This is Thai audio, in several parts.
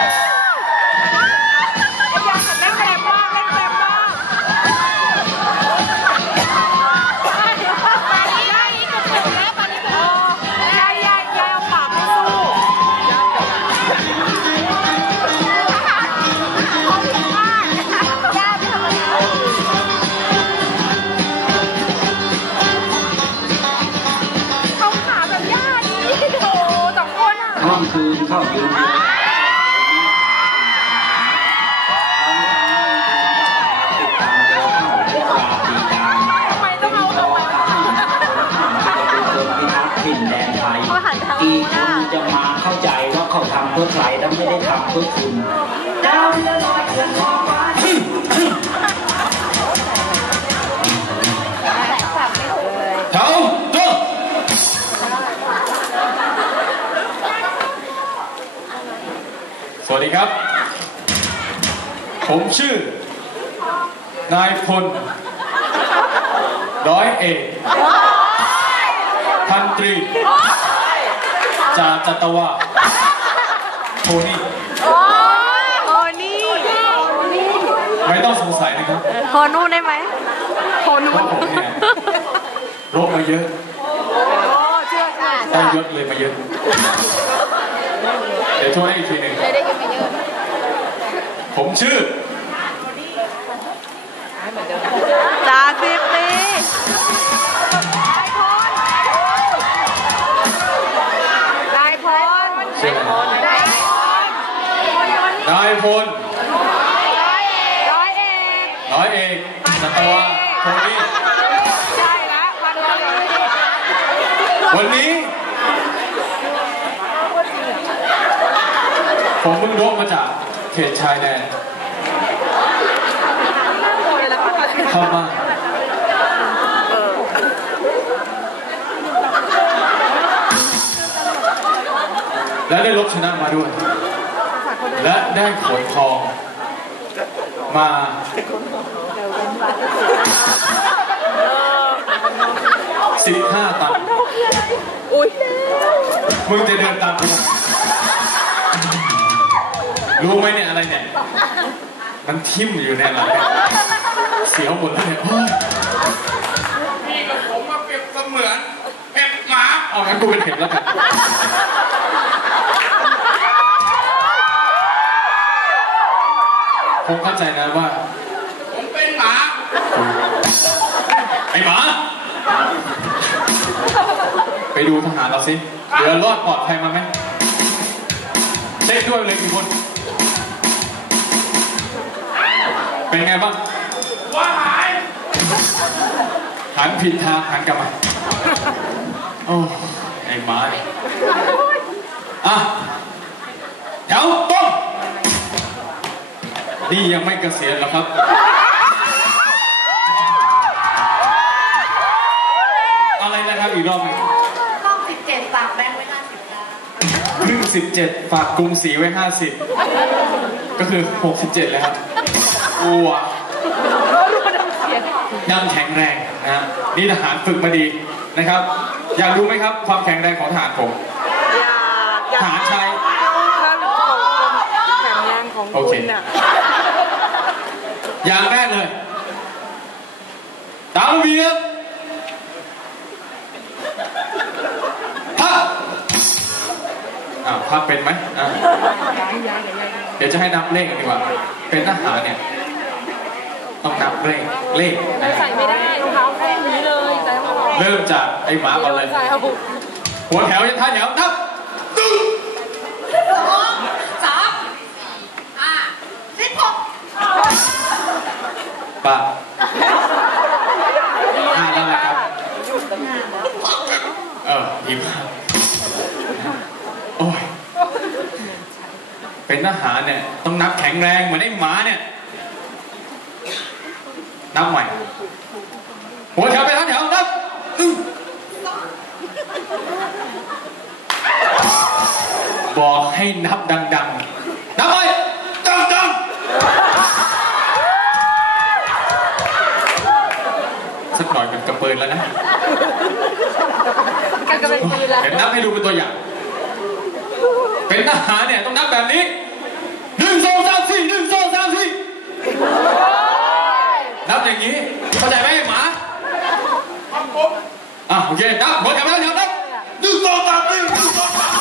เพื่อใครแล้วไม่ได้ทำเพื่อคุณดาวเรืองลอยเกินท้องฟ้าสวัสดีครับ ผมชื่อ นายพลร้อยเอกพันตรีจาจัตวา นี่โอ้นี่ ไม่ต้องสงสัยนะครับโทนู่นได้ไหมโทนู่เพราะผมเนี่ยรบมาเยอะโอ้เชื่อค่ะได้ยศเลยมาเยอะเดี๋ยวช่วยให้อีกทีหนึ่งได้ยินมาเยอะผมชื่อจ่าสิบปีนายพล ชื่ออะไร นายพล นายพลร้อยเอกร้อยเอกจัตวาโทนี่ใช่ละพันตรีวันนี้ ผมเพิ่งรบมาจากเขตชายแดนพม่าและได้รบชนะมาด้วย และได้ขนทอง มาสิบห้าตันอุ้ยมึงจะเดินตามกูรู้ไหมเนี่ยอะไรเนี่ย มันทิ่มอยู่ในหลังเนี่ยเสียวหมดแล้วเนี่ยโอ้ยพี่กับผมมาเปรียบเสมือนเห็บหมา เอางั้นกูเป็นเห็บแล้วกัน งเข้าใจนะว่า ผมเป็นหมา ไอ้หมา ไปดูทหารเราสิเหลือรอดปลอดภัยมาไหมเช็คด้วยเลยกี่คน เป็นไงบ้าง ว่าหายหันผิดทางหันกลับมา โอ้ ไอ้หมาเนี่ยอะ นี่ยังไม่เกษียณหรอกครับ อะไรนะครับอีกรอบหนึงห้องสิบเจ็ดฝากแบงค์ไว้ห้าสิบล้านครึ่งสิบเจ็ดฝากกรุงศรีไว้ห้าสิบก็คือหกสิบเจ็ดเลยครับอ้วยังแข็งแรงนะฮะนี่ทหารฝึกมาดีนะครับ อยากรู้ไหมครับ ความแข็งแรงของทหารผมอยากทหารชายถ้าของคนแข็งแรงของโอคุเคณน่ะ อย่างแรกเลยตามระเบียบพักอ้าวพักเป็นไหมอะเดี๋ยวจะให้นับเลขกันดีกว่า เป็นทหารเนี่ย ต้องนับเลขเลขนะใส่ไม่ได้รองเท้าแค่นี้เลยใส่รองเท้าเริ่มจากไอ้หมาก่อนเลยใส่เอาหัวแถวยันท้ายแถวนับสองสามห้าสิบหก ปะอ่าแล้วอะครับเออดีมากโอ้ยเป็นทหารเนี่ย ต้องนับแข็งแรงเหมือนไอ้หมาเนี่ย นับใหม่หัวแถวไปทั้งแถวนับบอกให้นับดัง ๆ แล้วนะเป็นห็นนับให้ดูเป็นตัวอย่าง เป็นทหารเนี่ยต้องนับแบบนี้หนึ่งสองสามสี่หนึ่งสองสามสี่นับอย่างนี้เข้าใจไหมหมาอะโอเคนับหมดกันแล้วเดี๋ยวนับหนึ่งสองสามสี่หนึ่งสองสาม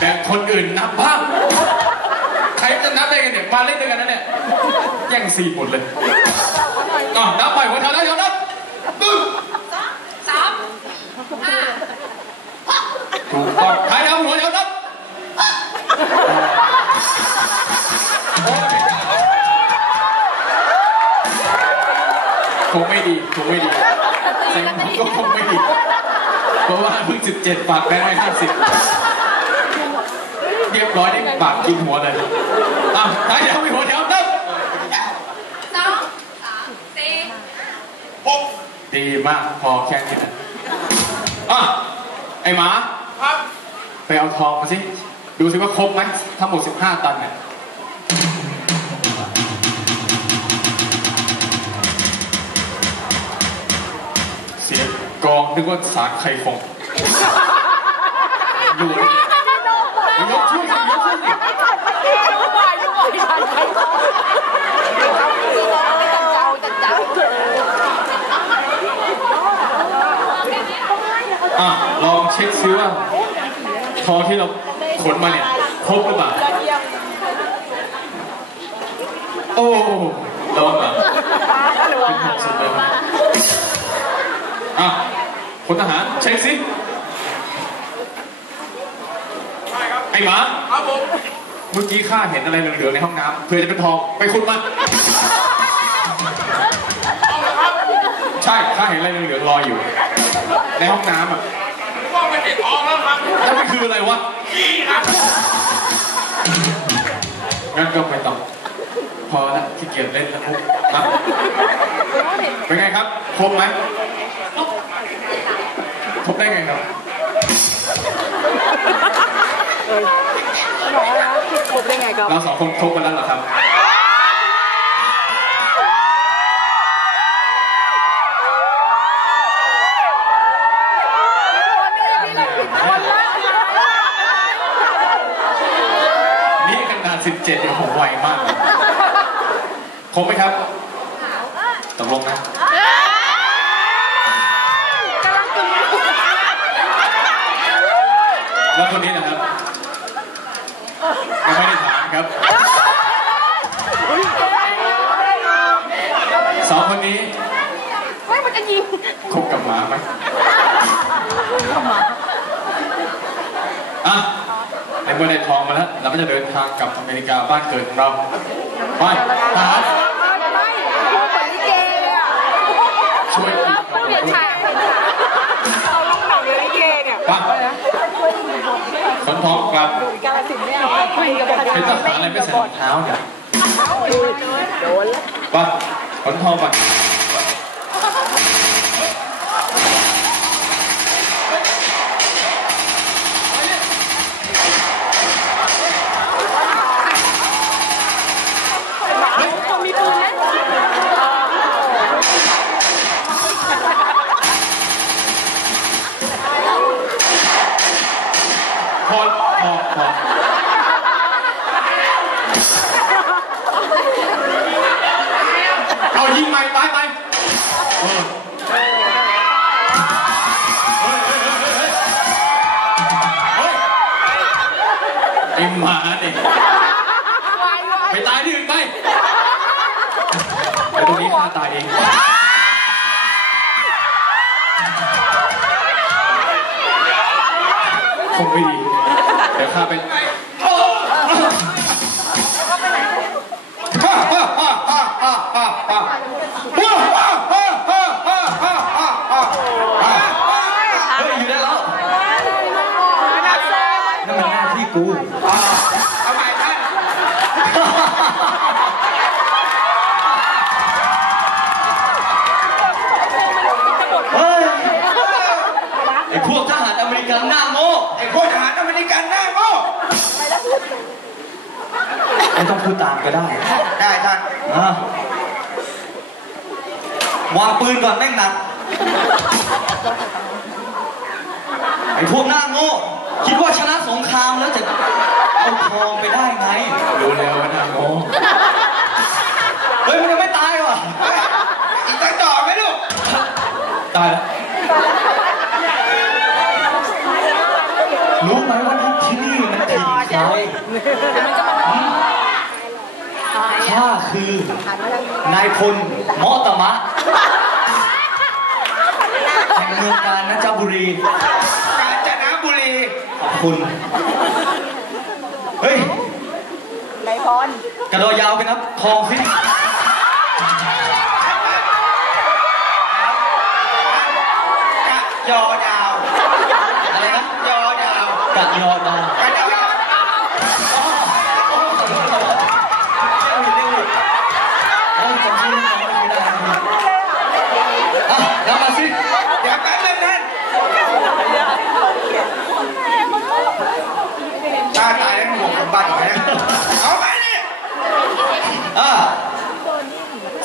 แบบคนอื่นนับบ้างใครจะนับได้กันเนี่ยมาเล่นด้วยกันนะเนี่ยแย่งสี่หมดเลย ดีคงไม่ดีเสียงผมก็คงไม่ดี เพราะว่าเพิ่งสิบเจ็ดฝากแบงค์ไว้ห้าสิบเรียบร้อยนี่ปากกินหัวเลยอะใครนับไปหัวแถวนับสองสามสี่หกดีมากพอแค่นี้นะอะไอหมาครับไปเอาทองมาสิ ดูสิว่าครบไหมทั้งหมด15ตันเนี่ย นึกว่าสารไข่ฟงดูดิยกช่วยกันยกช่วยกันดูบ่อยดูบ่อยฉันไปจังเจ้าจังเจ้าอะลองเช็คซิว่าทองที่เราขนมาเนี่ยครบหรือเปล่าโอ้ระวังเหรอเป็นห่วงสุดเลยนะอะพลทหารเช็คสิ ใช่ครับ ไอ้ หมาครับผมเมื่อกี้ข้าเห็นอะไรเหลืองๆในห้องน้ำเพื่อจะเป็นทองไปขุดมันเอาละครับใช่ข้าเห็นอะไรเหลืองๆลอยอยู่ ในห้องน้ำอะว่าไม่ติดทองแล้วครับแล้วมันคืออะไรวะขี้ครับงั้นก็ไม่ต้องพอแล้วขี้เกียจเล่นแล้วมุกมาเป็นไงครับครบไหมครบได้ไงครับ ครบได้ไงก็เราสองคนครบกันแล้วเหรอครับนี่ขนาด17เนี่ยผมไวมากเลยครบไหมครับตกลงนะแล้วคนนี้นะครับ ยังไม่ได้ถามครับสองคนนี้ไม่มันจะยิงคบกับหมาไหมอะในเมื่อได้ทองมาแล้วเราก็จะเดินทางกลับอเมริกาบ้านเกิดของเราไปหาไม่พูดเหมือนลิเกเลยอะช่วยอีก เปลี่ยนฉากเราลงหนังเลยลิเกเนี่ย ไป ขนทองกลับกาลสินเนี่ยคุยกับประชาเป็นชทนหารอะไรไม่ใส่รองเท้าเนี่ยโดนแล้วไปขนทองไปเหมาเนี่ยไปตายที่อื่นไปไปตรงนี้ข้าตายเองคงไม่ดี เดี๋ยวข้าไป หารอเมริกันหน้าโง่ไอ้พวกทหารอเมริกันหน้าโง่ไม่ต้องพูดตามก็ได้ ได้ท่านอะวางปืนก่อนแม่งหนัก ไอพวกหน้าโง่ คิดว่าชนะสงครามแล้วจะเอาทองไปได้ไง รู้แล้วว่าหน้าโง่ เฮ้ยมันยังไม่ตายว่ะ อีกตั้งต่อไหมลูก ตายแล้ว ไใคร ข้าคือนายพลมอตมะแห่งเมืองกาญจนบุรี กาญจนบุรี ขอบคุณ เฮ้ยนายพรกระโดดยาวไปนับทองสิกะยอดาว อะไรนะ ยอดาวกะยอดาวกะยอดาว เอ้ยจำชื่อน้องไม่ได้อะแล้วมาสิ เดี๋ยวแป๊บนึงท่านตาตายแล้วห่วงสมบัติอีกนะเอาไปนี่ อะ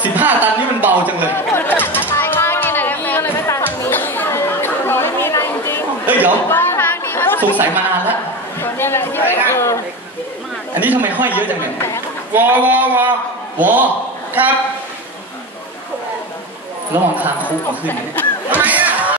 สิบห้าตันนี่มันเบาจังเลยตายข้างนี้หน่อยได้ไหมก็เลยไม่ตายทางนี้ไม่มีอะไรจริงเฮ้ยเดี๋ยวๆทางนี้มันสงสัยมานานแล้วอะไรนะอันนี้ทำไมห้อยเยอะจังเนี่ยวอวอวอวอครับระหว่างคางคุกเอาขึ้นเนี่ย